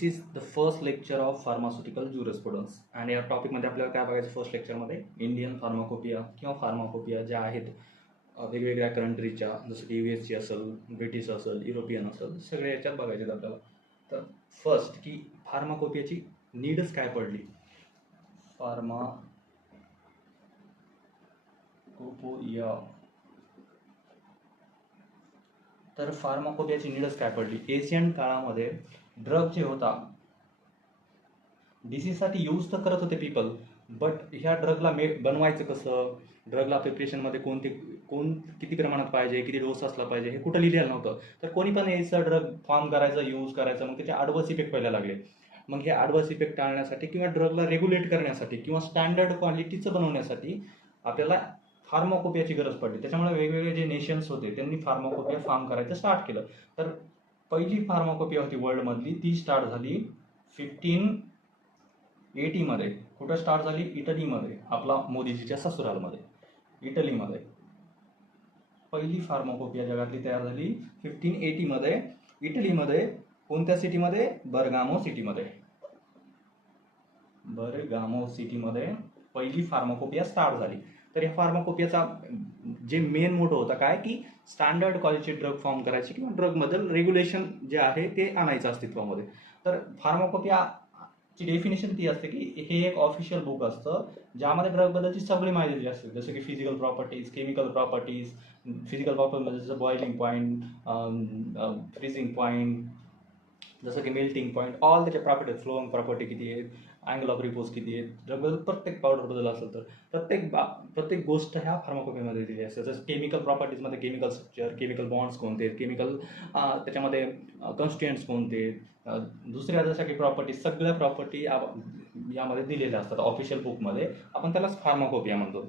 This is the first lecture of pharmaceutical jurisprudence आणि या टॉपिकमध्ये आपल्याला काय बघायचं फर्स्ट लेक्चरमध्ये इंडियन फार्माकोपिया किंवा फार्माकोपिया ज्या आहेत वेगवेगळ्या कंट्रीच्या, जसं की US ची असेल, ब्रिटिश असेल, युरोपियन असेल, सगळे याच्यात बघायचे आहेत आपल्याला. तर फर्स्ट की फार्माकोपियाची नीडच काय पडली. फार्माकोपिया तर फार्माकोपियाची नीडच काय पडली. एशियन काळामध्ये ड्रग जे होता डिसीजसाठी यूज तर करत होते पीपल, बट ह्या ड्रगला बनवायचं कसं, ड्रगला प्रिपरेशनमध्ये किती प्रमाणात पाहिजे, किती डोस असला पाहिजे, हे कुठं लिहिलेलं नव्हतं. तर कोणी पण यायचं ड्रग फॉर्म करायचं, यूज करायचं, मग त्याचे ॲडव्हर्स इफेक्ट व्हायला लागले. मग हे ॲडव्हर्स इफेक्ट टाळण्यासाठी किंवा ड्रगला रेग्युलेट करण्यासाठी किंवा स्टँडर्ड क्वालिटीचं बनवण्यासाठी आपल्याला फार्माकोपियाची गरज पडली. त्याच्यामुळे वेगवेगळे जे नेशन्स होते त्यांनी फार्माकोपिया फॉर्म करायचं स्टार्ट केलं. तर पहिली फार्माकोपिया होती वर्ल्डमधली, ती स्टार्ट झाली 1580मध्ये. कुठं स्टार्ट झाली? इटलीमध्ये, आपला मोदीजीच्या ससुरालमध्ये, इटलीमध्ये पहिली फार्माकोपिया जगातली तयार झाली 1580मध्ये, इटलीमध्ये. कोणत्या सिटीमध्ये? बर्गामो सिटीमध्ये पहिली फार्माकोपिया स्टार्ट झाली. तर या फार्माकोपियाचा जे मेन मोटो होता काय, की स्टँडर्ड क्वालिटी ड्रग फॉर्म करायची किंवा ड्रगबद्दल रेग्युलेशन जे आहे ते आणायचं अस्तित्वामध्ये. तर फार्माकोपियाची डेफिनेशन ती असते की हे एक ऑफिशियल बुक असतं ज्यामध्ये ड्रगबद्दलची सगळी माहिती असते, जसं की physical properties, chemical properties. Physical प्रॉपर्टीमध्ये जसं बॉइलिंग पॉईंट, फ्रीजिंग पॉईंट, जसं की मेल्टिंग पॉईंट, ऑल त्याच्या प्रॉपर्टी, फ्लोइंग प्रॉपर्टी किती आहेत, अँगल ऑफ रिपोज किती आहेत, ड्रगबद्दल प्रत्येक पावडरबद्दल असेल तर प्रत्येक गोष्ट ह्या फार्माकोपियामध्ये दिली असते. जसं केमिकल प्रॉपर्टीजमध्ये केमिकल स्ट्रक्चर, केमिकल बॉन्ड्स कोणते, केमिकल त्याच्यामध्ये कॉन्स्टिट्युएंट्स कोणते, दुसऱ्या जशा की प्रॉपर्टीज, सगळ्या प्रॉपर्टी यामध्ये दिलेल्या असतात ऑफिशियल बुकमध्ये. आपण त्यालाच फार्माकोपिया म्हणतो.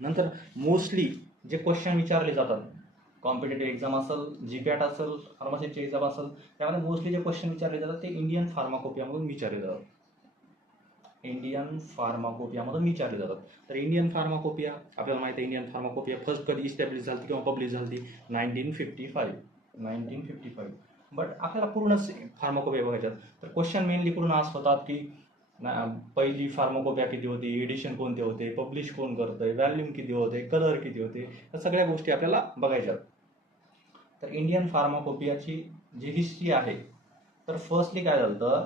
नंतर मोस्टली जे क्वेश्चन विचारले जातात, कॉम्पिटेटिव्ह एक्झाम असेल, जीपॅट असेल, फार्मसीची एक्झाम असेल, त्यामध्ये मोस्टली जे क्वेश्चन विचारले जातात ते इंडियन फार्माकोपियामधून विचारले जातात. तर इंडियन फार्माकोपिया आपल्याला माहिती आहे. इंडियन फार्माकोपिया फर्स्ट कधी इस्टॅब्लिश झाली किंवा पब्लिश झाली? 1955. बट आपल्याला पूर्ण फार्माकोपिया बघायच्यात. तर क्वेश्चन मेनली कुठून आस्क होतात की पहिली फार्माकोपिया किती होती, एडिशन कोणते होते, पब्लिश कोण करतंय, व्हॅल्यूम किती होते, कलर किती होते, या सगळ्या गोष्टी आपल्याला बघायच्यात. तर इंडियन फार्माकोपियाची जी हिस्ट्री आहे, तर फर्स्टली काय झालं,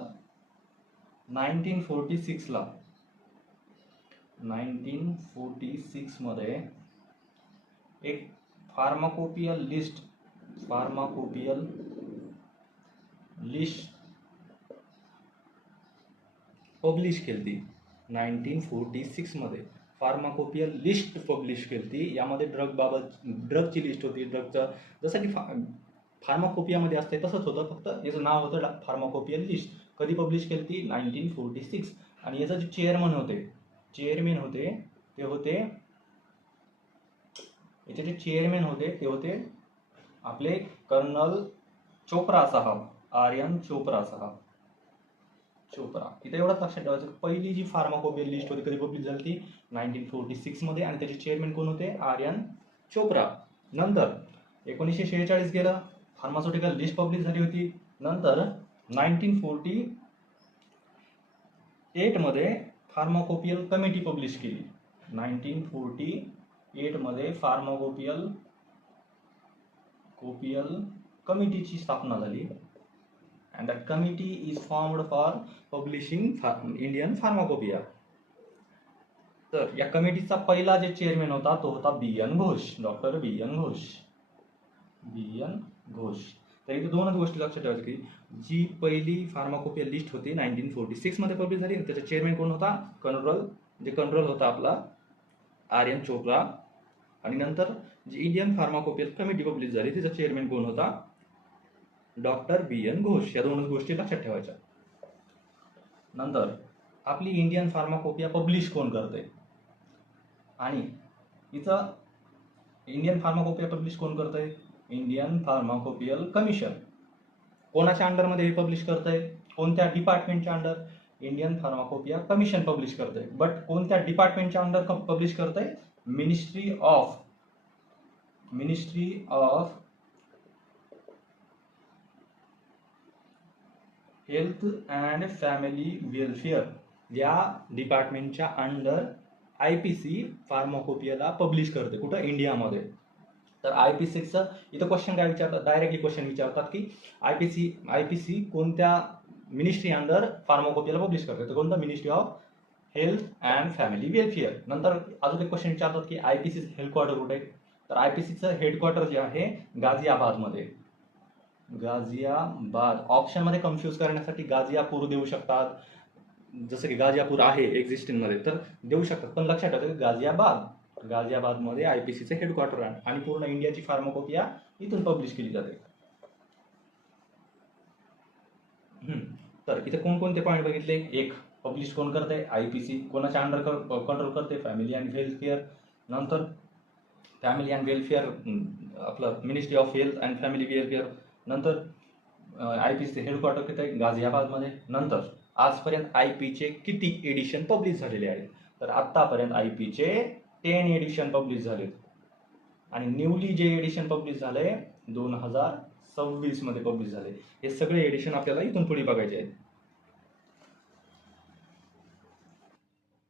1946 मध्ये एक फार्माकोपियल लिस्ट पब्लिश केली. 1946 मध्ये फार्माकोपियल लिस्ट पब्लिश केली. यामध्ये ड्रगची लिस्ट होती. ड्रगचं जसं की फार्माकोपियामध्ये असते तसंच होतं, फक्त याचं नाव होतं फार्माकोपियल लिस्ट. कधी पब्लिश केली? 1946. आणि याचं जे चेअरमन होते आपले कर्नल चोप्रा साहब, आर्यन चोप्रा साहब. इथे एवढंच लक्षात ठेवायचं, पहिली जी फार्माकोपियल लिस्ट होती कधी पब्लिश झाली ती 1946 मध्ये, आणि त्याचे चेअरमॅन कोण होते? आर्यन चोप्रा. नंतर 1946 गेलं, फार्मास्युटिकल लिस्ट पब्लिश झाली होती. नंतर 1948 मध्ये फार्माकोपियल कमिटी पब्लिश केली. 1948 मध्ये फार्माकोपियल कमिटीची स्थापना झाली. and that committee is formed for publishing Indian Pharmacopoeia. तर या कमिटीचा पहिला जे चेअरमॅन होता तो होता डॉक्टर बी एन घोष. तर इथे दोनच गोष्टी लक्षात ठेवायच्या की जी पहिली फार्माकोपिया लिस्ट होती 1946 मध्ये पब्लिश झाली, त्याचा चेअरमॅन कोण होता? कर्नल होता आपला आर्यन चोप्रा. आणि नंतर जी इंडियन फार्माकोपियल कमिटी पब्लिश झाली त्याचा चेअरमॅन कोण होता? डॉक्टर बी एन घोष. या दोनच गोष्टी लक्षात ठेवायच्या. नंतर आपली इंडियन फार्माकोपिया पब्लिश कोण करते, आणि इथं इंडियन फार्माकोपिया पब्लिश कोण करतंय? Indian pharmacopoeial commission. कोणाच्या अंडरमध्ये हे पब्लिश करतंय? कोणत्या डिपार्टमेंटच्या अंडर? इंडियन फार्माकोपिया कमिशन पब्लिश करतंय. बट कोणत्या डिपार्टमेंटच्या अंडर पब्लिश करतंय? Ministry of health and family welfare या डिपार्टमेंटच्या अंडर IPC फार्माकोपियाला पब्लिश करते. कुठं? इंडियामध्ये. तर IPCचं इथं क्वेश्चन काय विचारतात? डायरेक्टली क्वेश्चन विचारतात की IPC कोणत्या मिनिस्ट्री अंडर फार्माकोपियाला पब्लिश करते? तर कोणतं? Ministry of health and family welfare. नंतर अजून एक क्वेश्चन विचारतात की IPC हेडक्वार्टर कुठे? तर IPCचं हेडक्वार्टर जे आहे गाझियाबादमध्ये. गाझियाबाद. ऑप्शनमध्ये कन्फ्यूज करण्यासाठी गाझियापूर देऊ शकतात, जसं की गाझियापूर आहे एक्झिस्टिंग मध्ये तर देऊ शकतात, पण लक्षात ठेवा गाझियाबादमध्ये IPCचं हेडक्वार्टर आहे आणि पूर्ण इंडियाची फार्माकोपिया इथून पब्लिश केली जाते. तर इथे कोणकोणते पॉईंट बघितले? एक, पब्लिश कोण करते? IPC. कोणाच्या अंडर कंट्रोल करते? Family and welfare. नंतर फॅमिली अँड वेलफेअर आपलं ministry of health and family welfare. नंतर IPC हेडक्वार्टर किती आहे? गाझियाबादमध्ये. नंतर आजपर्यंत IPचे किती एडिशन पब्लिश झालेले आहेत? तर आत्तापर्यंत IPचे 10 एडिशन पब्लिश झालेत आणि न्यूली जे एडिशन पब्लिश झाले 2026 मध्ये पब्लिश झाले. हे सगळे एडिशन आपल्याला इथून पुढे बघायचे आहेत.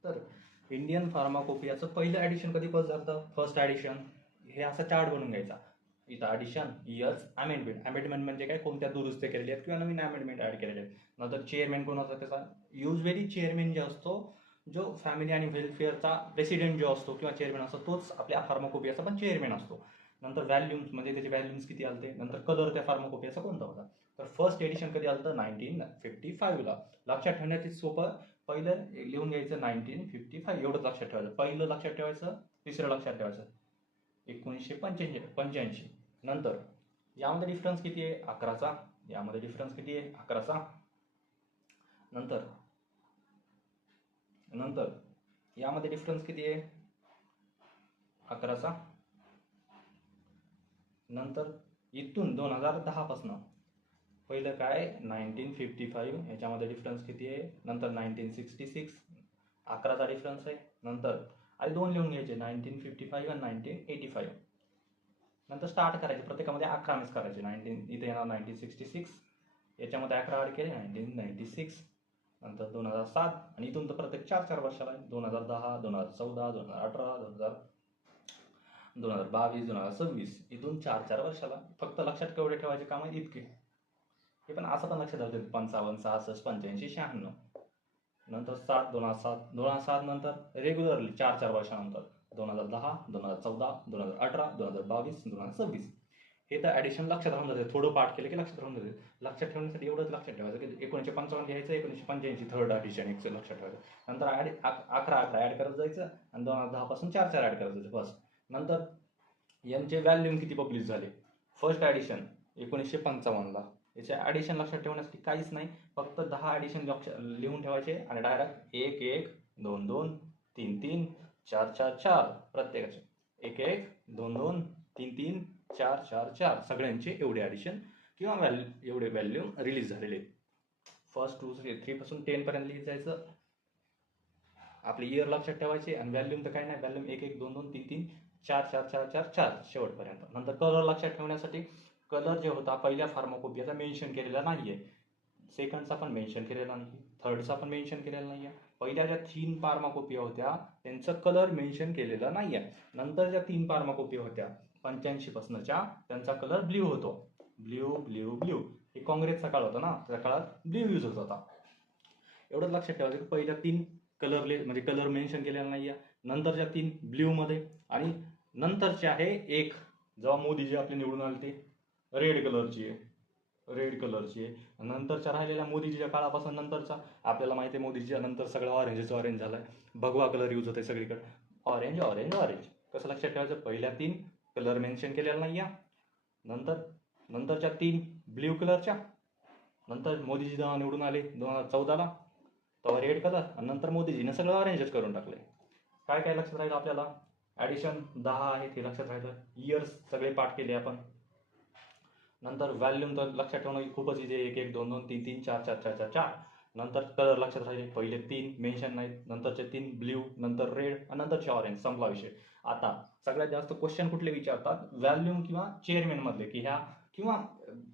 तर इंडियन फार्माकोपियाचं पहिलं एडिशन कधी पब्लिश झालं? First edition. हे असा चार्ट बनवून घ्यायचा. इथं ॲडिशन, इयर्स, अमेंडमेंट म्हणजे काय? कोणत्या दुरुस्त्या केलेल्या आहेत किंवा नवीन अमेंडमेंट ॲड केलेल्या आहेत. नंतर चेअरमॅन कोण होता त्याचा? युजली चेअरमॅन जो असतो, जो फॅमिली आणि वेलफेअरचा प्रेसिडेंट जो असतो किंवा चेअरमॅन असतो तोच आपल्या फार्माकोपियाचा पण चेअरमॅन असतो. नंतर व्हॅल्यूम्स म्हणजे त्याचे व्हॅल्यूम्स किती आलते. नंतर कलर त्या फार्माकोपियाचा कोणता होता. तर फर्स्ट एडिशन कधी आलं? 1955ला. लक्षात ठेवण्याची सोपं, पहिलं लिहून घ्यायचं 1955, एवढंच लक्षात ठेवायचं. पहिलं लक्षात ठेवायचं, तिसरं लक्षात ठेवायचं 1985. नंतर यामध्ये डिफरन्स किती आहे? 11चा. यामध्ये डिफरन्स किती आहे? 11चा. नंतर यामध्ये डिफरन्स किती आहे? 11चा. नंतर इथून 2010 पासून पहिलं काय? 1955, याच्यामध्ये डिफरन्स किती आहे? नंतर 1966, 11चा डिफरन्स आहे. नंतर आणि 2 लिहून घ्यायचे, 1955 आणि 1985. नंतर स्टार्ट करायचे, प्रत्येकामध्ये 11 मिस करायचे. इथे येणार 1966, याच्यामध्ये 11 ॲड केले 1996. नंतर 2007 आणि इथून तर प्रत्येक 4 वर्षाला 2010, 2014, 2018, 2022, 2026, इथून 4 वर्षाला. फक्त लक्षात केवढे ठेवायचे काम आहे? इतके. हे पण असं पण लक्षात ठेवायचं 55, 66, 85, 96. नंतर 2007 नंतर रेग्युलरली 4 वर्षानंतर 2010, 2014, 2018, 2022, 2026. हे तर ॲडिशन लक्षात राहून जाते. थोडं पाठ केलं की लक्षात राहून जाते. लक्षात ठेवण्यासाठी एवढंच लक्षात ठेवायचं की 1955 घ्यायचं, 1985 थर्ड ॲडिशन एक लक्षात ठेवायचं. नंतर 11 ॲड करत जायचं आणि 2010 पासून 4 ॲड करत जायचं बस. नंतर यांचे व्हॅल्यूम किती पब्लिश झाले? फर्स्ट ॲडिशन 1955ला. याचे ॲडिशन लक्षात ठेवण्यासाठी काहीच नाही, फक्त 10 ॲडिशन लिहून ठेवायचे आणि डायरेक्ट 1 1 2 2 3 3 4 4 4 प्रत्येकाचे 1 1 2 2 3 3 4 4 4 सगळ्यांचे एवढे ॲडिशन किंवा एवढे व्हॅल्यूम रिलीज झालेले. फर्स्ट 2 3 पासून 10 पर्यंत लिहित जायचं. आपले इयर लक्षात ठेवायचे आणि व्हॅल्यूम तर काय नाही, व्हॅल्यूम 1 1 2 2 3 3 4 4 4 4 4 शेवटपर्यंत. नंतर कलर लक्षात ठेवण्यासाठी कलर जे होता पहिल्या फार्माकोपियाचा मेन्शन केलेला नाहीये, सेकंडचा पण मेन्शन केलेला नाही, थर्डचा पण मेन्शन केलेला नाहीये. पहिल्या ज्या 3 फार्माकोपिया होत्या त्यांचं कलर मेन्शन केलेलं नाहीये. नंतर ज्या 3 फार्माकोपिया होत्या 85 पासूनच्या, त्यांचा कलर ब्ल्यू होतो. Blue blue blue. हे काँग्रेसचा काळ होता ना, त्या काळात ब्ल्यू यूज होत होता. एवढंच लक्षात ठेवायचं की पहिल्या 3 म्हणजे कलर मेन्शन केलेला नाहीये, नंतरच्या 3 ब्ल्यूमध्ये आणि नंतरचे आहे एक जेव्हा मोदीजी आपले निवडून आले ते रेड कलरची आहे. नंतरच्या राहिलेल्या मोदीजीच्या काळापासून नंतरचा आपल्याला माहिती आहे मोदीजीच्या नंतर सगळं ऑरेंज झालाय. भगवा कलर यूज होते सगळीकडे, ऑरेंज ऑरेंज ऑरेंज. कसं लक्षात ठेवायचं? पहिल्या 3 कलर मेन्शन केलेला नाही आहे, नंतरच्या 3 ब्ल्यू कलरच्या. नंतर मोदीजी जेव्हा निवडून आले 2014ला तेव्हा रेड कलर आणि नंतर मोदीजीनं सगळं ऑरेंजच करून टाकले. काय काय लक्षात राहिलं आपल्याला? ॲडिशन 10 आहे ते लक्षात राहिलं. इयर्स सगळे पाठ केले आपण. नंतर व्हॅल्यूम तर लक्षात ठेवणं खूपच इझी, 1 1 2 2 3 3 4 4 4 4 4. नंतर कलर लक्षात राहिले, पहिले 3 मेन्शन नाहीत, नंतरचे 3 ब्ल्यू, नंतर रेड आणि नंतरचे ऑरेंज. संपला विषय. आता सगळ्यात जास्त क्वेश्चन कुठले विचारतात? व्हॅल्यूम किंवा चेअरमॅन मधले की ह्या किंवा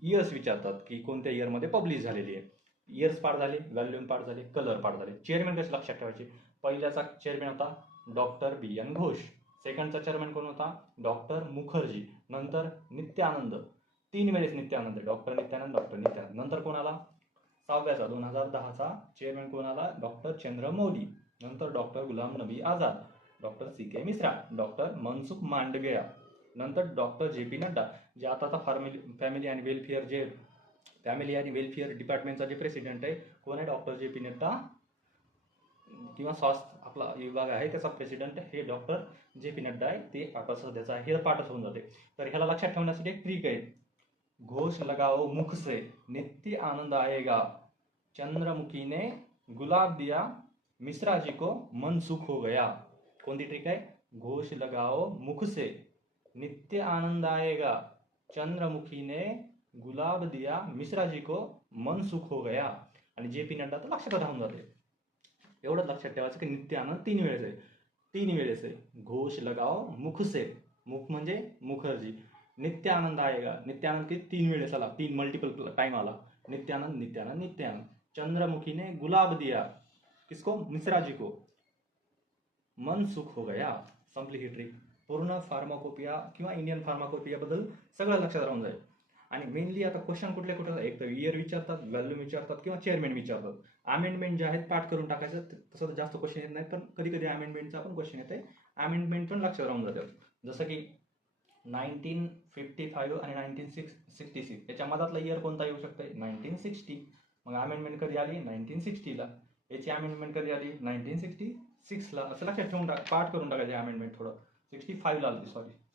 इयर्स विचारतात की कोणत्या इयरमध्ये पब्लिश झालेली आहे. इयर्स पाठ झाले, व्हॅल्यूम पाठ झाले, कलर पाठ झाले. चेअरमॅन कसे लक्षात ठेवायचे? पहिल्याचा चेअरमॅन होता डॉक्टर बी एन घोष, सेकंडचा चेअरमॅन कोण होता? डॉक्टर मुखर्जी, नंतर नित्यानंद, 3 वेळेस नित्यानंद, डॉक्टर नित्यानंद, डॉक्टर नित्यानंद. नंतर कोण आला? 6व्याचा 2010चा चेअरमॅन कोण आला? डॉक्टर चंद्रमौली, नंतर doctor Ghulam Nabi Azad, doctor C के मिश्रा, डॉक्टर मनसुख मांडविया, नंतर डॉक्टर जे पी नड्डा, जे आता फॅमिली आणि वेलफेअर डिपार्टमेंटचा जे प्रेसिडेंट आहे कोण आहे? डॉक्टर जे पी नड्डा, किंवा स्वास्थ्य आपला विभाग आहे त्याचा प्रेसिडेंट हे डॉक्टर जे पी नड्डा आहे. ते आता सध्याचा हे पाठच होऊन जाते. तर ह्याला लक्षात ठेवण्यासाठी एक ट्रिक आहे. घोष लगाओ मुख से, नित्य आनंद आएगा, चंद्रमुखी ने गुलाब दिया, मिश्रा जी को मन सुख हो गया. कोणती ट्रिक आहे? घोष लगाओ मुख से, नित्य आनंद आएगा, चंद्रमुखी ने गुलाब दिया, मिश्रा जी को मन सुख हो गया. आणि जे पी नड्डा तर लक्षात राहून जाते. एवढंच लक्षात ठेवायचं की नित्य आनंद 3 वेळेस आहे. घोष लगाओ मुख से, मुख म्हणजे मुखर्जी. नित्य आनंद आएगा, नित्य आनंद किती? 3 वेळेस आला, 3 मल्टिपल टाइम आला. नित्यानंद नित्यानंद नित्यानंद. चंद्रमुखी ने गुलाब दिया, किसको? मिश्रा जी को, मन सुख हो गया. संपली ही ट्रिक. पूर्ण फार्माकोपिया किंवा इंडियन फार्माकोपिया बद्दल सगळं लक्षात राहून जाईल. आणि मेनली आता क्वेश्चन कुठले एक तर इयर विचारतात, व्हॅल्यू विचारतात किंवा चेअरमॅन विचारतात. अमेंडमेंट जे आहेत पाठ करून टाकायचं, तसं तर जास्त क्वेश्चन येत नाही, पण कधी कधी अमेंडमेंटचा पण क्वेश्चन येते. अमेंडमेंट पण लक्षात राहून जातात. जसं की 1955 आणि 1966 याच्या मधातला इयर कोणता येऊ शकते? 1960. मग अमेंडमेंट कधी आली? 1960ला. याची अमेंडमेंट कधी आली? 1966ला. असं लक्षात ठेवून पाठ करून टाकायचे. अमेंडमेंट थोडं 65ला आली,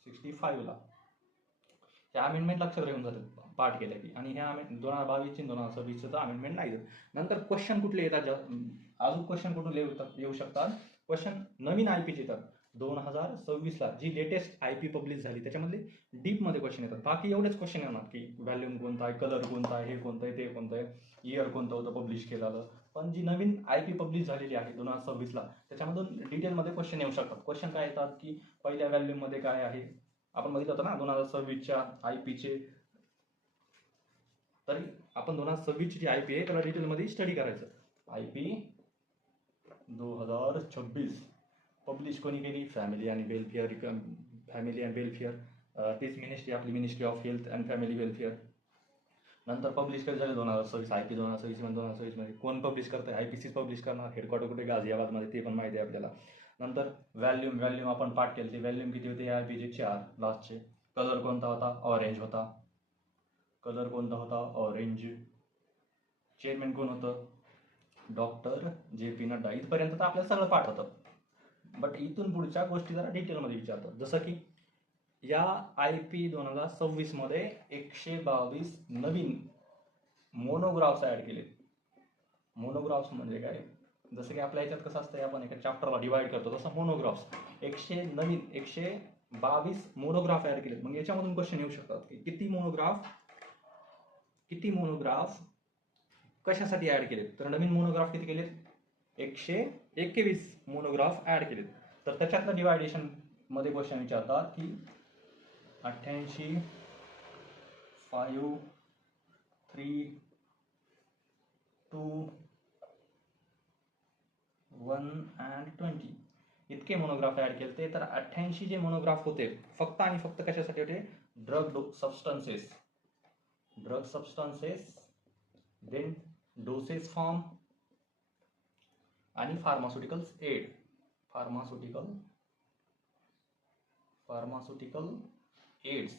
65ला. त्या अमेंडमेंट लक्षात राहून जातात पाठ केल्या की. आणि ह्या 2022 2026चं अमेंडमेंट नाही. नंतर क्वेश्चन कुठले येतात? अजून क्वेश्चन कुठून येऊ शकतात? क्वेश्चन नवीन आयपीचे येतात. 2026ला जी लेटेस्ट आयपी पब्लिश झाली त्याच्यामधले डीपमध्ये क्वेश्चन येतात. बाकी एवढेच क्वेश्चन येणार की व्हॅल्यूम कोणता आहे, कलर कोणता आहे, हे कोणतं आहे, ते कोणतं आहे, इयर कोणतं होतं पब्लिश केलेलं. पण जी नवीन आयपी पब्लिश झालेली आहे 2026ला त्याच्यामधून डिटेलमध्ये क्वेश्चन येऊ शकतात. क्वेश्चन काय येतात की पहिल्या व्हॅल्यूममध्ये काय आहे? आपण बघितलं होतं ना 2026च्या आयपीचे. तरी आपण 2026ची जी आयपी आहे त्याला डिटेलमध्ये स्टडी करायचं. आयपी 2026 पब्लिश कोणी केली? Family and welfare. तीच मिनिस्ट्री आपली ministry of health and family welfare. नंतर पब्लिश कधी झाले? 2026. आयपी 2026मध्ये कोण पब्लिश करतं? आयपीसीच पब्लिश करणार. हेडक्वार्टर कुठे? गाझियाबादमध्ये, ते पण माहिती आहे आपल्याला. नंतर व्हॅल्यूम आपण पाठ केली. व्हॅल्यूम किती होते? आयपीचे 4 लास्टचे. कलर कोणता होता? ऑरेंज. चेअरमॅन कोण होतं? Doctor J P Nadda. इथपर्यंत तर आपल्याला सगळं पाठ होतं. बट इथून पुढच्या गोष्टी जरा डिटेलमध्ये विचारतात. जसं की या आयपी 2026मध्ये 122 नवीन मोनोग्राफ्स ऍड केले. मोनोग्राफ्स म्हणजे काय? जसं की आपल्या ह्याच्यात कसं असतं, आपण एका चॅप्टरला डिवाइड करतो तसं मोनोग्राफ्स 122 मोनोग्राफ ऍड केलेत. मग याच्यामधून क्वेश्चन येऊ शकतात की किती मोनोग्राफ कशासाठी ऍड केलेत? तर नवीन मोनोग्राफ किती केलेत? 121 मोनोग्राफ ऍड केलेत. तर त्याच्यातलं डिवायडेशन मध्ये क्वेश्चन विचारतात की 88, 5, 3, 2, 1 and 20 इतके मोनोग्राफ ऍड केले. तर 88 जे मोनोग्राफ होते फक्त आणि फक्त कशासाठी होते? Drug substances, then doses form आणि फार्मास्युटिकल एड्स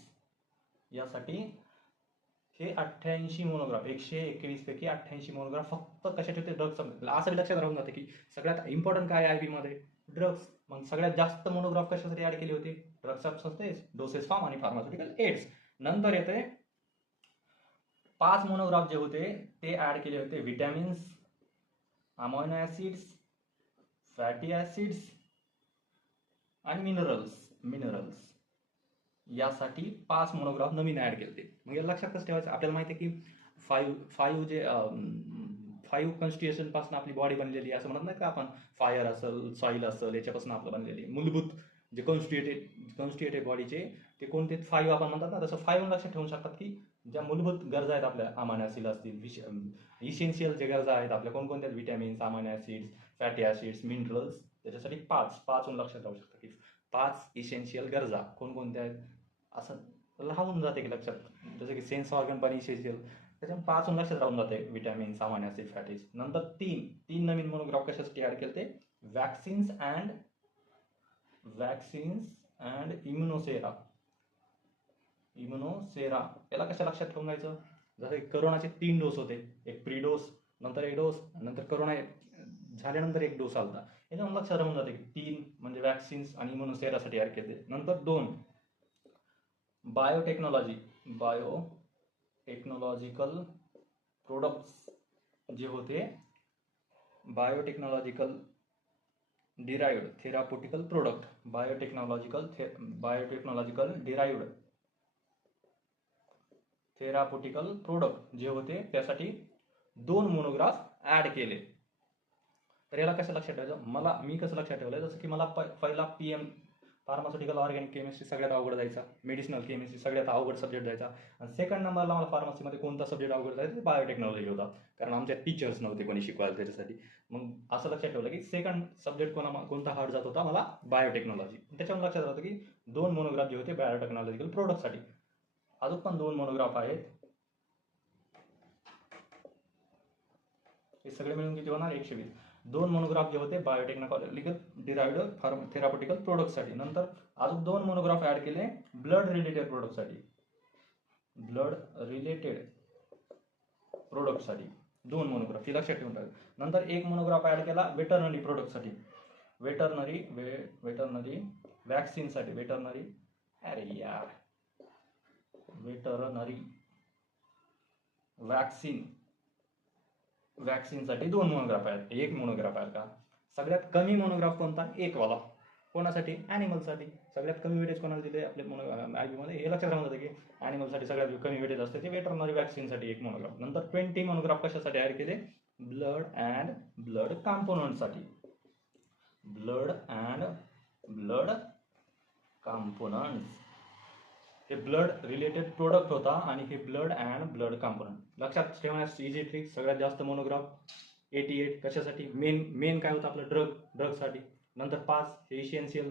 यासाठी हे 88 मोनोग्राफ 121 पैकी 88 मोनोग्राफ फक्त कशाचे होते? ड्रग्स. असं लक्षात राहून जाते की सगळ्यात इम्पॉर्टंट काय आहे आयपी मध्ये? ड्रग्स. मग सगळ्यात जास्त मोनोग्राफ कशासाठी ऍड केले होते? ड्रग सबस्टन्सेस, डोसेस फॉर्म आणि फार्मास्युटिकल एड्स. नंतर येते 5 मोनोग्राफ जे होते ते ऍड केले होते vitamins, amino acids, fatty acids आणि मिनरल्स यासाठी 5 मोनोग्राफ नवीन ऍड केले. मग या लक्षात कसं ठेवायचं? आपल्याला माहिती आहे की 5 कॉन्स्टिट्युएशन पासून आपली बॉडी बनलेली, असं म्हणत नाही का आपण? फायर असेल, सॉईल असेल, याच्यापासून आपलं बनलेली मूलभूत जे कॉन्स्टिट्युएटेड बॉडीचे ते कोणते 5 आपण म्हणतात ना, तसं 5 लक्षात ठेवू शकतात की ज्या मूलभूत गरजा आहेत आपल्या, अमायनो ॲसिड असतील, इसेन्शियल जे गरजा आहेत आपल्या कोणकोणत्या, vitamins, amino acids, fatty acids, minerals, त्याच्यासाठी पाचहून लक्षात राहू शकतं की 5 इसेन्शियल गरजा कोणकोणत्या आहेत, असं राहून जाते की लक्षात. जसं की सेन्स ऑर्गन पण इसेन्शियल, त्याच्यामुळे 5हून लक्षात राहून जाते, विटॅमिन्स, अमायनो ॲसिड, फॅटीज. नंतर 3 नवीन मोनोग्राफ कशासाठी ॲड केले ते, वॅक्सिन्स अँड इम्युनोसेरा. याला कशा लक्षात ठेवून जायचं, जसं करोनाचे 3 डोस होते, एक प्री डोस, नंतर एक डोस, नंतर करोना झाल्यानंतर एक डोस आलता. याच्यामुळे लक्षात राहून जाते की 3 म्हणजे वॅक्सिन्स आणि इम्युनोसेरासाठी ॲड केले. नंतर 2 बायोटेक्नॉलॉजिकल प्रोडक्ट्स जे होते, biotechnological derived थेराप्युटिकल product, biotechnological derived थेराप्युटिकल product जे होते, त्यासाठी 2 मोनोग्राफ ॲड केले. तर याला कसं लक्षात ठेवायचं, मी कसं लक्षात ठेवलं, जसं की मला पहिला PM फार्मास्युटिकल ऑर्गॅनिक केमिस्ट्री सगळ्यात अवघड जायचा, मेडिसिनल केमिस्ट्री सगळ्यात अवघड सब्जेक्ट जायचा, आणि सेकंड नंबरला मला फार्मसीमध्ये कोणता सब्जेक्ट अवघड जायचा, ते बायोटेक्नॉलॉजी होता, कारण आमच्या टीचर्स नव्हते कोणी शिकवायला त्याच्यासाठी. मग असं लक्षात ठेवलं की सेकंड सब्जेक्ट कोणता हार्ड जात होता, मला बायोटेक्नॉलॉजी. त्याच्यामुळे लक्षात राहतं की 2 मोनोग्राफ जे होते बायोटेक्नॉलॉजिकल प्रोडक्टसाठी. अजून पण 2 मोनोग्राफ आहेत, हे सगळे मिळून किती होणार, 120. 2 मोनोग्राफ जे होते बायोटेक्नॉलॉजिकल डिराइव्ड थेराप्युटिकल प्रोडक्टसाठी. नंतर अजून 2 मोनोग्राफ ॲड केले ब्लड रिलेटेड प्रोडक्टसाठी, 2 मोनोग्राफ हे लक्षात ठेवून टाकले. नंतर 1 मोनोग्राफ ॲड केला वेटरनरी प्रोडक्टसाठी, वेटरनरी वॅक्सिनसाठी, वेटरनरी वॅक्सिनसाठी 2 मोनोग्राफ आहेत. 1 मोनोग्राफ आहे का. सगळ्यात कमी मोनोग्राफ कोणता, 1 वाला, कोणासाठी, ॲनिमलसाठी. सगळ्यात कमी वेटेज कोणाला दिले आपल्या मध्ये, हे लक्षात राहून जातं की ॲनिमलसाठी सगळ्यात कमी वेटेज असते ते वेटरनरी वॅक्सिनसाठी 1 मोनोग्राफ. नंतर 20 मोनोग्राफ कशासाठी ॲड केले, ब्लड कॉम्पोनंटसाठी, हे ब्लड रिलेटेड प्रोडक्ट होता आणि हे ब्लड कॉम्पोनंट. लक्षात ठेवण्यास इझी ट्रिक, सगळ्यात जास्त मोनोग्राफ 88 कशासाठी, मेन काय होतं आपलं, ड्रगसाठी. नंतर 5 हे इसेन्शियल,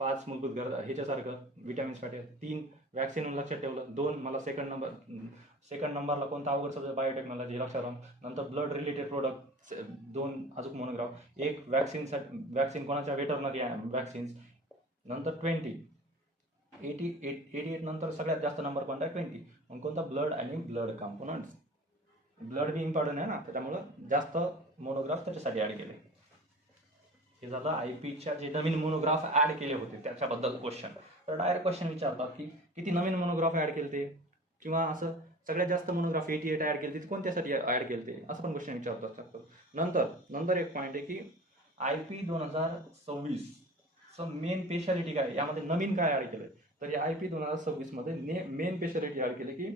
5 मूलभूत गरज ह्याच्यासारखं, विटॅमिन्स, फॅटी. 3 वॅक्सिन लक्षात ठेवलं. 2 मला सेकंड नंबरला कोणता अवघड सब्जेक्ट, बायोटेक्नॉलॉजी लक्षात राहून. नंतर ब्लड रिलेटेड प्रोडक्ट 2 अजून मोनोग्राफ, 1 वॅक्सिन कोणाच्या, वेटरनरी वॅक्सिन्स. नंतर 88 नंतर सगळ्यात जास्त नंबर कोणता आहे, 20. मग कोणता, ब्लड आणि ब्लड कॉम्पोनंट्स. ब्लड बी इम्पॉर्टंट आहे ना, त्यामुळं जास्त मोनोग्राफ त्याच्यासाठी ॲड केले. हे झालं IPच्या जे नवीन मोनोग्राफ ॲड केले होते त्याच्याबद्दल क्वेश्चन. तर डायरेक्ट क्वेश्चन विचारतात की किती नवीन मोनोग्राफ ॲड केले ते, किंवा असं सगळ्यात जास्त मोनोग्राफ 88 ॲड केले ते कोणत्यासाठी ॲड केले ते, असं पण क्वेश्चन विचारतात. नंतर एक पॉईंट आहे की IP 2026 मेन स्पेशालिटी काय, यामध्ये नवीन काय ॲड केलं. तर या IP 2026 मध्ये मेन स्पेशालिटी ॲड केली की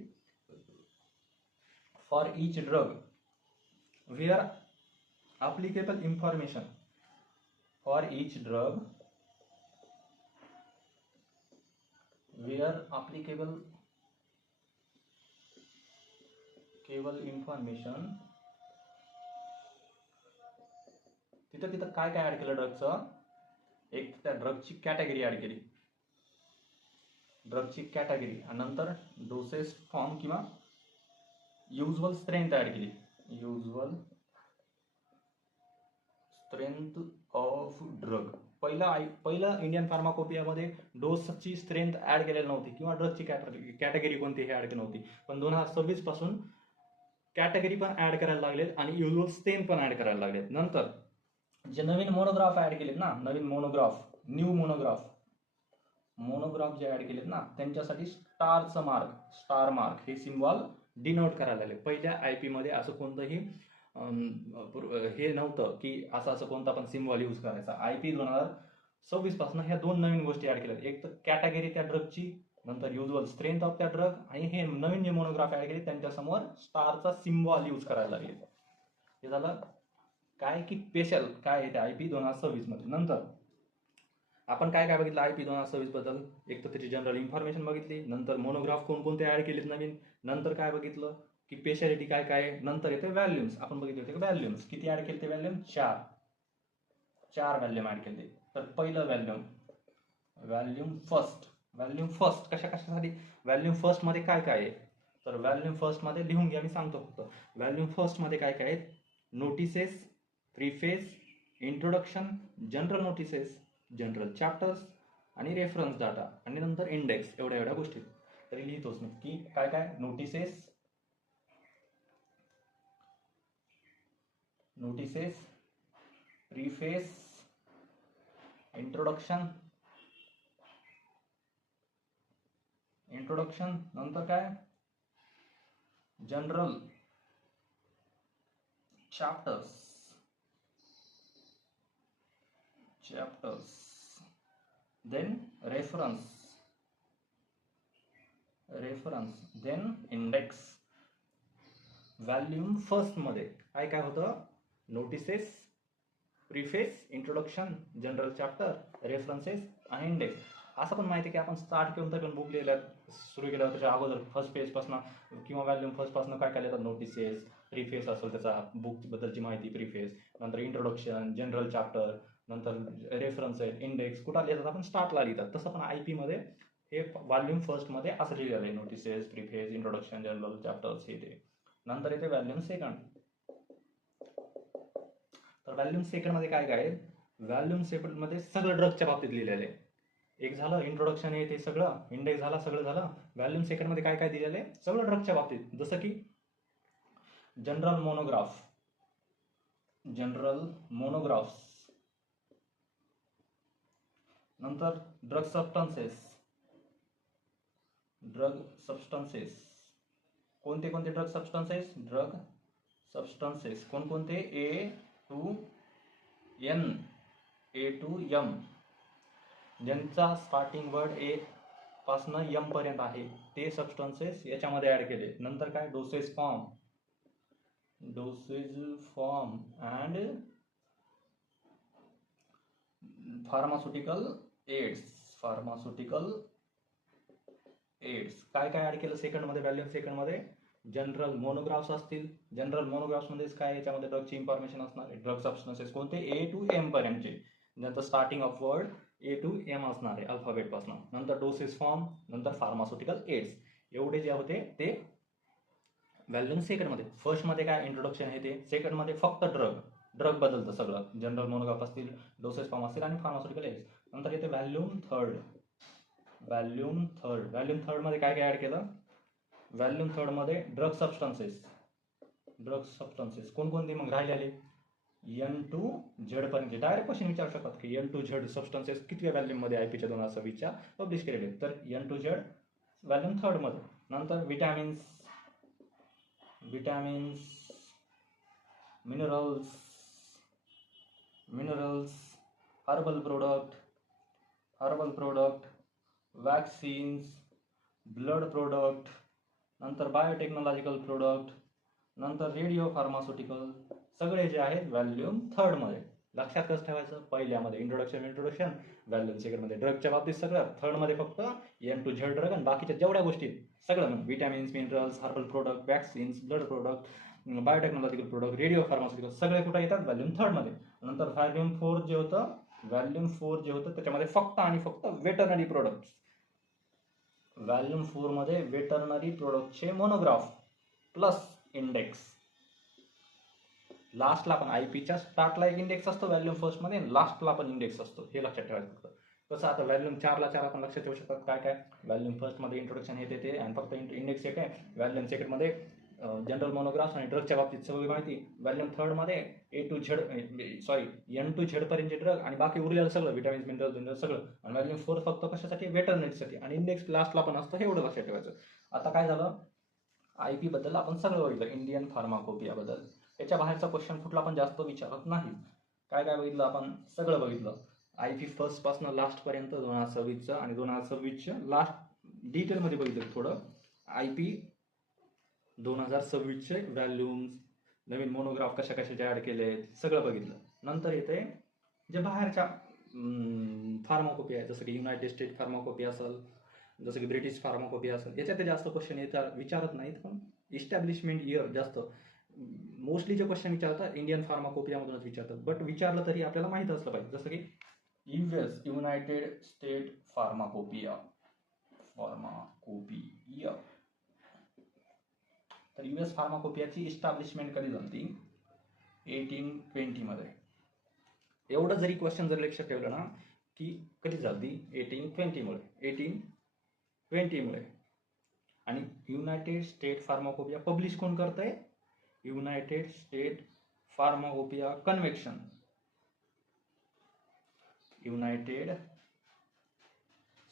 for each drug where applicable information, for each drug where applicable information. तिथं काय ॲड केलं ड्रगचं, एक त्या ड्रगची कॅटेगरी ॲड केली, आणि नंतर डोसेस फॉर्म किंवा युजल स्ट्रेंथ ॲड केली, स्ट्रेंथ ऑफ ड्रग. पहिलं इंडियन फार्माकोपियामध्ये डोसची स्ट्रेंथ ॲड केलेली नव्हती, किंवा ड्रगची कॅटेगरी कोणती हे ॲड केली नव्हती. पण 2026 पासून कॅटेगरी पण ॲड करायला लागलेत आणि युजल स्ट्रेंथ पण ॲड करायला लागलेत. नंतर जे नवीन मोनोग्राफ ॲड केलेत ना, न्यू मोनोग्राफ जे ॲड केलेत ना, त्यांच्यासाठी स्टार मार्क हे सिम्बॉल डिनोट करायला लागले. पहिल्या IP मध्ये असं कोणतंही हे नव्हतं की असं कोणता पण सिम्बॉल यूज करायचा. IP 2026 पासून ह्या 2 नवीन गोष्टी ॲड केल्या, एक तर कॅटेगरी त्या ड्रगची, नंतर युजल स्ट्रेंथ ऑफ त्या ड्रग, आणि हे नवीन जे मोनोग्राफ ॲड केले त्यांच्यासमोर स्टारचा सिम्बॉल यूज करायला लागले. हे झालं काय की स्पेशल काय आहे त्या IP 2026 मध्ये. नंतर आपण काय काय बघितलं IP 2026 बद्दल? एक तर त्याची जनरल इन्फॉर्मेशन बघितली, नंतर मोनोग्राफ कोणकोणते ऍड केलेत नवीन, नंतर काय बघितलं की स्पेशालिटी काय काय आहे, नंतर येते व्हॅल्यूम्स. आपण बघितले होते व्हॅल्यूम्स किती ऍड केले ते व्हॅल्यूम? चार व्हॅल्यूम ऍड केले. तर पहिलं व्हॅल्यूम फर्स्ट कशासाठी? व्हॅल्यूम फर्स्ट मध्ये काय काय आहे? तर व्हॅल्यूम फर्स्ट मध्ये लिहून घ्या, मी सांगतो फक्त. व्हॅल्यूम फर्स्ट मध्ये काय काय आहेत? Notices, preface, introduction, general notices, general chapters आणि रेफरन्स डाटा आणि नंतर इंडेक्स, एवढ्या गोष्टी. तरी लिहितोच मी की काय काय? नोटिसेस, प्रीफेस, इंट्रोडक्शन, नंतर काय? General chapters, then reference, then index. Volume first मध्ये काय काय होतं? Notices, preface, introduction, general chapter, references आणि इंडेक्स. असं पण माहिती आहे की आपण स्टार्ट करून तर बुक लिहिल्या सुरू केलं त्याच्या अगोदर फर्स्ट पेजपासून किंवा व्हॅल्यूम फर्स्टपासून काय काय लिहितात? नोटिसेस, प्रीफेस असेल त्याचा बुकबद्दलची माहिती, प्रीफेस, नंतर इंट्रोडक्शन, जनरल चॅप्टर, नंतर रेफरन्सेस, इंडेक्स कुठं लिहितात? आपण स्टार्टला लिहितात. तसं पण IP मध्ये हे व्हॉल्यूम फर्स्टमध्ये असं लिहिलेलं आहे, notices, preface, introduction, general chapters हे ते. नंतर येते व्हॅल्यूम सेकंड. तर व्हॅल्यूम सेकंड मध्ये काय काय आहे? व्हॅल्यूम सेकंड मध्ये सगळं ड्रगच्या बाबतीत लिहिलेलं आहे. एक झालं इंट्रोडक्शन हे ते सगळं, इंडेक्स झाला, सगळं झालं. व्हॅल्यूम सेकंड मध्ये काय काय दिलेलं आहे? सगळं ड्रगच्या बाबतीत. जसं की जनरल मोनोग्राफ्स, नंतर ड्रग सबस्टन्सेस. कोणते ड्रग सबस्टन्सेस? कोणकोणते? A to M, ज्यांचा स्टार्टिंग वर्ड A पासनं M पर्यंत आहे ते सबस्टन्सेस याच्यामध्ये ऍड केले. नंतर काय? Dosage form and pharmaceutical aids. काय काय ऍड केलं सेकंड मध्ये? व्हॅल्यूम सेकंड मध्ये जनरल मोनोग्राफ्स असतील. जनरल मोनोग्राफ्स मध्येच काय? याच्यामध्ये ड्रगची इन्फॉर्मेशन असणार. ड्रग सबस्टन्सेस कोणते? A to M पर्यंतचे, नंतर starting of word A to M असणार आहे अल्फाबेट पासून. नंतर डोसेस फॉर्म, नंतर फार्मास्युटिकल एड्स. एवढे जे होते ते व्हॅल्यूम सेकंड मध्ये. फर्स्ट मध्ये काय? इंट्रोडक्शन आहे ते. सेकंड मध्ये फक्त ड्रग बदलतं सगळं. जनरल मोनोग्राफ असतील, डोसेस फॉर्म असतील आणि फार्मास्युटिकल एड्स. नंतर येते व्हॅल्यूम थर्ड मध्ये काय काय ऍड केलं? व्हॅल्यूम थर्ड मध्ये ड्रग सबस्टन्सेस कोणकोणते मग राहिलेले? N to Z पर्यंत. डायरेक्ट क्वेश्चन विचारू शकतात की N to Z सबस्टन्सेस कितव्या व्हॅल्यूम मध्ये IP च्या 2026च्या पब्लिश केलेले? तर N to Z volume third मध्ये. नंतर vitamins, minerals, herbal product, vaccines, blood product, नंतर बायोटेक्नॉलॉजिकल प्रोडक्ट, नंतर रेडिओ फार्मास्युटिकल, सगळे जे आहेत व्हॅल्यूम थर्ड मध्ये. लक्षात कसं ठेवायचं? पहिल्यामध्ये इंट्रोडक्शन, व्हॅल्यूम सेकंड मध्ये ड्रगच्या बाबतीत सगळं, थर्ड मध्ये फक्त N to Z ड्रग आणि बाकीच्या जेवढ्या गोष्टी सगळं म्हणजे vitamins, minerals, herbal product, vaccines, blood product, biotechnological product, radio pharmaceutical सगळे कुठे येतात? व्हॅल्यूम थर्ड मध्ये. नंतर व्हॅल्यूम फोर जे होतं त्याच्यामध्ये फक्त आणि फक्त वेटरनरी प्रोडक्ट्स. व्हॅल्यूम 4 मध्ये वेटरनरी प्रोडक्टचे मोनोग्राफ प्लस इंडेक्स. लास्टला पण IPच्या स्टार्टला एक इंडेक्स असतो व्हॅल्यूम फर्स्ट मध्ये, लास्टला पण इंडेक्स असतो. हे लक्षात ठेवायचं फक्त. कसं आता व्हॅल्यूम 4 आपण लक्षात ठेवू शकतात काय काय? व्हॅल्यूम फर्स्ट मध्ये इंट्रोडक्शन हे ते आणि फक्त इंडेक्स एक आहे. व्हॅल्यूम सेकंड मध्ये जनरल मोनोग्राफ्स आणि ड्रगच्या बाबतीत सगळी माहिती. व्हॅल्यूम थर्ड मध्ये N to Z पर्यंतचे ड्रग आणि बाकी उरलेलं सगळं विटॅमिन्स, मिनरल्स सगळं. आणि व्हॅल्यूम 4 फक्त कशासाठी? वेटरनरीसाठी. आणि इंडेक्स लास्टला पण असतं, हे एवढं लक्षात ठेवायचं. आता काय झालं? IP बद्दल आपण सगळं बघितलं, इंडियन फार्माकोपिया बद्दल. याच्या बाहेरचा क्वेश्चन कुठला पण जास्त विचारत नाही. काय काय बघितलं आपण? सगळं बघितलं. IP फर्स्ट पासून लास्ट पर्यंत 2026चं आणि 2026च्या लास्ट डिटेलमध्ये बघितलं थोडं. IP 2026चे व्हॅल्यूम्स, नवीन मोनोग्राफ कशाचे ऍड केले, सगळं बघितलं. नंतर येते जे बाहेरच्या फार्माकोपी आहे, जसं की युनायटेड स्टेट फार्माकोपी असेल, जसं की ब्रिटिश फार्माकोपी असेल, याच्यात ते जास्त क्वेश्चन येतात विचारत नाहीत. पण इस्टॅब्लिशमेंट इयर जास्त मोस्टली जे क्वेश्चन विचारतात इंडियन फार्माकोपियामधूनच विचारतात. बट विचारलं तरी आपल्याला माहीत असलं पाहिजे, जसं की US युनायटेड स्टेट फार्माकोपिया. तर US फार्माकोपियाची इस्टॅब्लिशमेंट कधी झाली? 1820 मध्ये. एवढं जरी क्वेश्चन जर लक्षात ठेवलं ना की कधी झाली? 1820 मुळे. आणि युनायटेड स्टेट फार्माकोपिया पब्लिश कोण करतंय? United state pharmacopoeia convention. United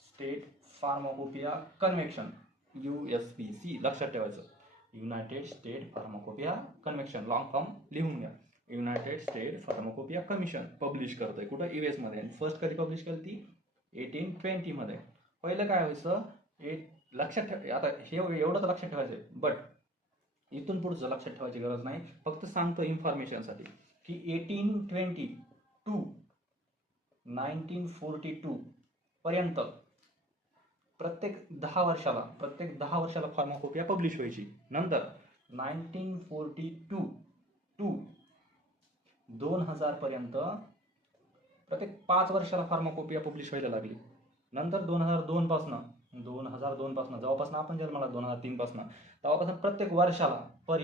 state pharmacopoeia convention, USPC लक्षात ठेवायचं. United state pharmacopoeia convention, long form लिहून घ्या. United state pharmacopoeia commission publish करतंय कुठं? US मध्ये. आणि फर्स्ट कधी पब्लिश केली ती? 1820 मध्ये. पहिलं काय व्हायचं? लक्षात ठेव, आता हे एवढं तर लक्षात ठेवायचं. बट इथून पुढचं लक्षात ठेवायची गरज नाही, फक्त सांगतो इन्फॉर्मेशनसाठी की 1820 टू 1942 पर्यंत प्रत्येक 10 वर्षाला फार्माकोपिया पब्लिश व्हायची. नंतर 1942 टू 2000 पर्यंत प्रत्येक 5 वर्षाला फार्माकोपिया पब्लिश व्हायला लागली. नंतर 2002 पासून जेव्हापासून आपण जन्माला 2003 पासून, तेव्हापासून प्रत्येक वर्षाला पर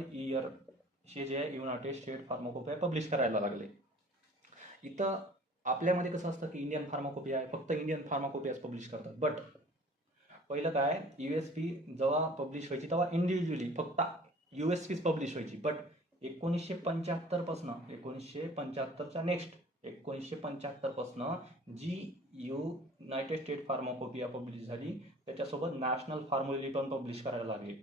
इयर हे जे युनायटेड स्टेट फार्माकोपिया पब्लिश करायला लागले. इथं आपल्यामध्ये कसं असतं की इंडियन फार्माकोपिया आहे, फक्त इंडियन फार्माकोपियाच पब्लिश करतात. बट पहिलं काय, USP जेव्हा पब्लिश व्हायची तेव्हा इंडिव्हिज्युअली फक्त USPच पब्लिश व्हायची. बट 1975 पासून 1975च्या नेक्स्ट 1975 पासून जी युनायटेड स्टेट फार्माकोपिया पब्लिश झाली त्याच्यासोबत नॅशनल फॉर्म्युलेरी पण पब्लिश करायला लागली.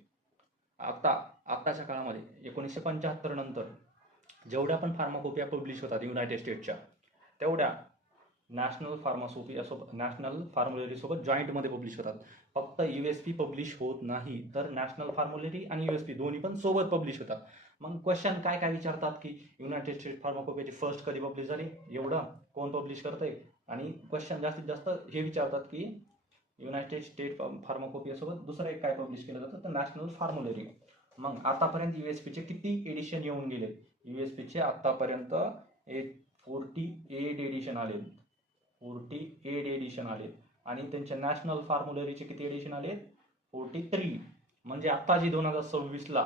आत्ताच्या काळामध्ये 1975 नंतर जेवढ्या पण फार्माकोपिया पब्लिश होतात युनायटेड स्टेटच्या, तेवढ्या नॅशनल फॉर्म्युलेरी सोबत जॉईंटमध्ये पब्लिश होतात. फक्त USP पब्लिश होत नाही, तर नॅशनल फॉर्म्युलेरी आणि USP दोन्ही पण सोबत पब्लिश होतात. मग क्वेश्चन काय विचारतात की युनायटेड स्टेट फार्माकोपियाची फर्स्ट कधी पब्लिश झाली, एवढं कोण पब्लिश करतंय. आणि क्वेश्चन जास्तीत जास्त हे विचारतात की युनायटेड स्टेट फार्माकोपिया सोबत दुसरं एक काय पब्लिश केलं जातं, तर नॅशनल फॉर्म्युलेरी. मग आतापर्यंत USPचे किती एडिशन येऊन गेले? USPचे आतापर्यंत 48 एडिशन आले. 48 एडिशन आले. आणि त्यांच्या नॅशनल फॉर्म्युलरीचे किती एडिशन आले? 43. म्हणजे आता जी 2026ला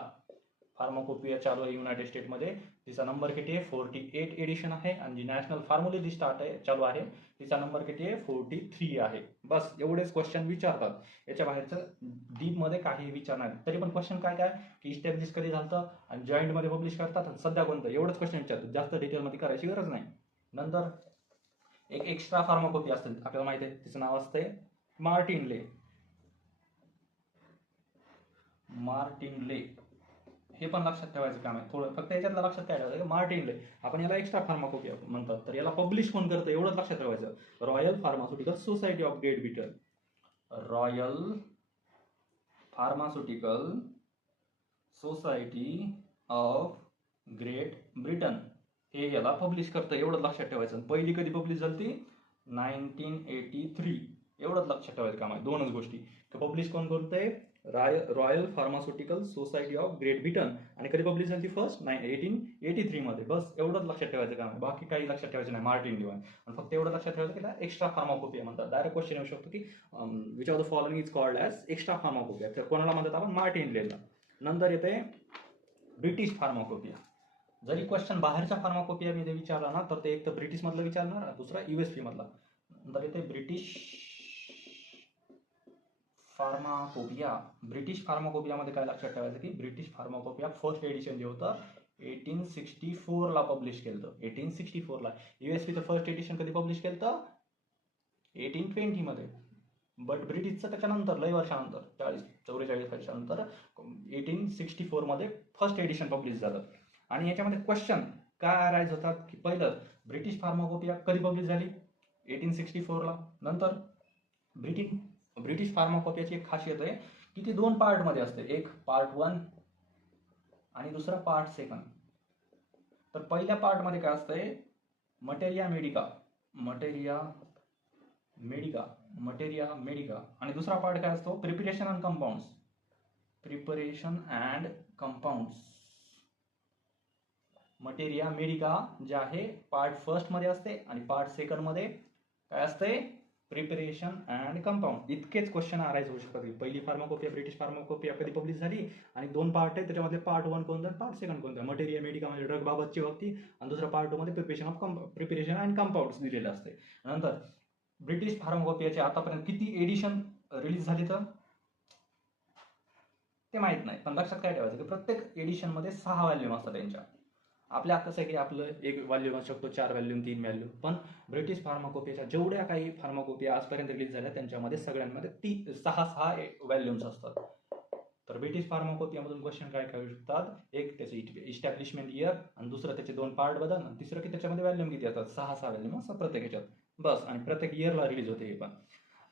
फार्माकोपिया चालू आहे युनायटेड स्टेटमध्ये, तिचा नंबर किती आहे? 48 एडिशन आहे. आणि जी नॅशनल फॉर्म्युलेरी चालू आहे तिचा नंबर किती आहे? 43 आहे. बस एवढेच क्वेश्चन विचारतात. याच्या बाहेरचं डीपमध्ये काही विचारणार. तरी पण क्वेश्चन काय की इस्टॅब्लिश कधी झालं आणि जॉईंटमध्ये पब्लिश करतात आणि सध्या कोणतं, एवढंच क्वेश्चन विचारतात. जास्त डिटेलमध्ये करायची गरज नाही. नंतर एक एक्स्ट्रा फार्माकोपी असते, आपल्याला माहिती आहे, तिचं नाव असतंय मार्टिन ले. हे पण लक्षात ठेवायचं काम आहे. थोडं फक्त याच्यातलं लक्षात काय ठेवायचं, मार्टिन ले आपण याला एक्स्ट्रा फार्माकोपी म्हणतात. तर याला पब्लिश कोण करतं एवढंच लक्षात ठेवायचं. Royal pharmaceutical society of great Britain. Royal pharmaceutical society of great Britain हे याला पब्लिश करतं, एवढंच लक्षात ठेवायचं. पहिली कधी पब्लिश झाली? 1983. एवढंच लक्षात ठेवायचं काम आहे. दोनच गोष्टी. पब्लिश कोण करतंय? Royal pharmaceutical society of great Britain. आणि कधी पब्लिश झाली फर्स्ट? 1883 मध्ये. बस एवढंच लक्षात ठेवायचं काम आहे. बाकी काही लक्षात ठेवायचं नाही. मार्टिन ले. आणि फक्त एवढं लक्षात ठेवायचं की एक्स्ट्रा फार्माकोपिया म्हणतात. डायरेक्ट क्वेश्चन येऊ शकतो की which of the following is called as extra pharmacopoeia. तर कोणाला म्हणतात आपण? मार्टिन लेला. नंतर येते ब्रिटिश फार्माकोपिया. जरी क्वेश्चन बाहेरच्या फार्माकोपियामध्ये विचारला ना, तर ते एक तर ब्रिटिश मधलं विचारणार, दुसरा USP मधला. नंतर येते ब्रिटिश फार्माकोपिया. ब्रिटिश फार्माकोपियामध्ये काय लक्षात ठेवायचं की ब्रिटिश फार्माकोपिया फर्स्ट एडिशन जे होतं 1864ला पब्लिश केलं. 1864ला. USPचं फर्स्ट एडिशन कधी पब्लिश केलं? 1820 मध्ये. बट ब्रिटिशचं त्याच्यानंतर लय वर्षानंतर 44 वर्षानंतर 1864 मध्ये फर्स्ट एडिशन पब्लिश झालं. आणि याच्यामध्ये क्वेश्चन काय अराईज होतात की पहिलं ब्रिटिश फार्माकोपिया कधी पब्लिश झाली? 1864ला. नंतर ब्रिटिश फार्माकोपियाची एक खासियत आहे की ती 2 पार्टमध्ये असते. एक पार्ट 1 आणि दुसरा पार्ट 2. तर पहिल्या पार्टमध्ये काय असतंय? Materia Medica, materia Medica, materia Medica. आणि दुसरा पार्ट काय असतो? Preparation and compounds, preparation and compounds. Materia Medica जे आहे पार्ट फर्स्ट मध्ये असते आणि पार्ट सेकंड मध्ये काय असते? Preparation and compound. इतकेच क्वेश्चन अराईज होऊ शकतात. पहिली फार्माकोपिया, ब्रिटिश फार्माकोपिया कधी पब्लिश झाली आणि 2 पार्ट आहे, त्याच्यामध्ये पार्ट 1 कोणता, पार्ट सेकंड कोणता. मटेरिया मेडिका म्हणजे ड्रग बाबतची होती आणि दुसरा पार्ट 2 मध्ये प्रिपरेशन अँड कंपाऊंड्स दिलेलं असते. नंतर ब्रिटिश फार्माकोपियाचे आतापर्यंत किती एडिशन रिलीज झाले तर ते माहित नाही, पण लक्षात काय ठेवायचं की प्रत्येक एडिशन मध्ये 6 व्हॅल्यूम असतात त्यांच्या. आपल्या कसं आहे की आपलं एक व्हॅल्यूम असू शकतो, 4 व्हॅल्यूम, 3 व्हॅल्यूम, पण ब्रिटिश फार्माकोपियाच्या जेवढ्या काही फार्माकोपिया आजपर्यंत रिलीज झाल्या त्यांच्यामध्ये सगळ्यांमध्ये 6 व्हॅल्यूम्स असतात. तर ब्रिटिश फार्माकोपियामधून क्वेश्चन काय करू शकतात? एक त्याचे इस्टॅब्लिशमेंट इयर आणि दुसरं त्याचे 2 पार्ट बदल आणि तिसरं की त्याच्यामध्ये व्हॅल्यूम किती असतात? 6 व्हॅल्यूम असतात प्रत्येक ह्याच्यात बस. आणि प्रत्येक इयरला रिलीज होते हे पण.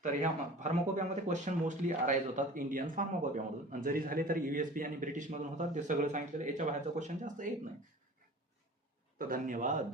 तर ह्या फार्माकोपियामध्ये क्वेश्चन मोस्टली अराईज होतात इंडियन फार्माकोपियामधून, आणि जरी झाले तरी USP आणि ब्रिटिशमधून होतात. ते सगळं सांगितलेलं, याच्या बाहेरचा क्वेश्चन जास्त येत नाही. तर धन्यवाद.